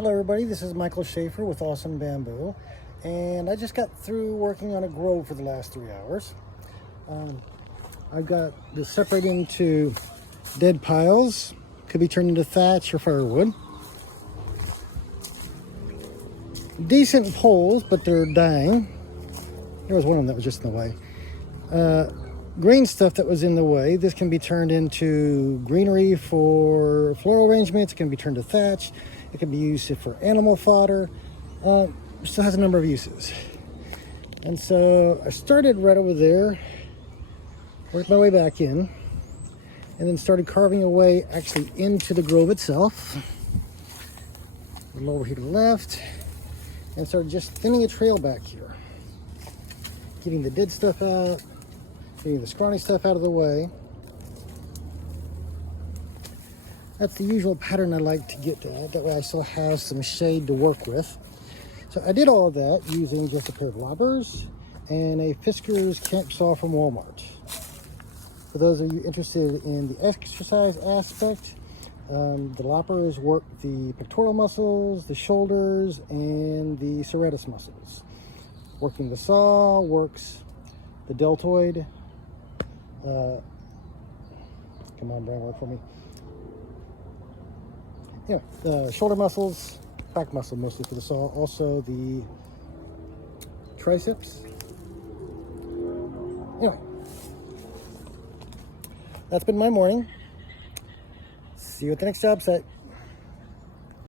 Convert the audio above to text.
Hello everybody, this is Michael Schaefer with Awesome Bamboo, and I just got through working on a grove for the last 3 hours. I've got this separated into dead piles, could be turned into thatch or firewood. Decent poles, but they're dying. There was one of them that was just in the way. Green stuff that was in the way, this can be turned into greenery for floral arrangements. It can be turned to thatch. It can be used for animal fodder. Still has a number of uses. And so I started right over there, worked my way back in, and then started carving away actually into the grove itself. A little over here to the left, and started just thinning a trail back here. Getting the dead stuff out, getting the scrawny stuff out of the way. That's the usual pattern I like to get to. That way I still have some shade to work with. So I did all of that using just a pair of loppers and a Fiskar's camp saw from Walmart. For those of you interested in the exercise aspect, the loppers work the pectoral muscles, the shoulders, and the serratus muscles. Working the saw works the deltoid. Come on, Brian, work for me. Yeah, the shoulder muscles, back muscle mostly for the saw. Also the triceps. Anyway, that's been my morning. See you at the next job site.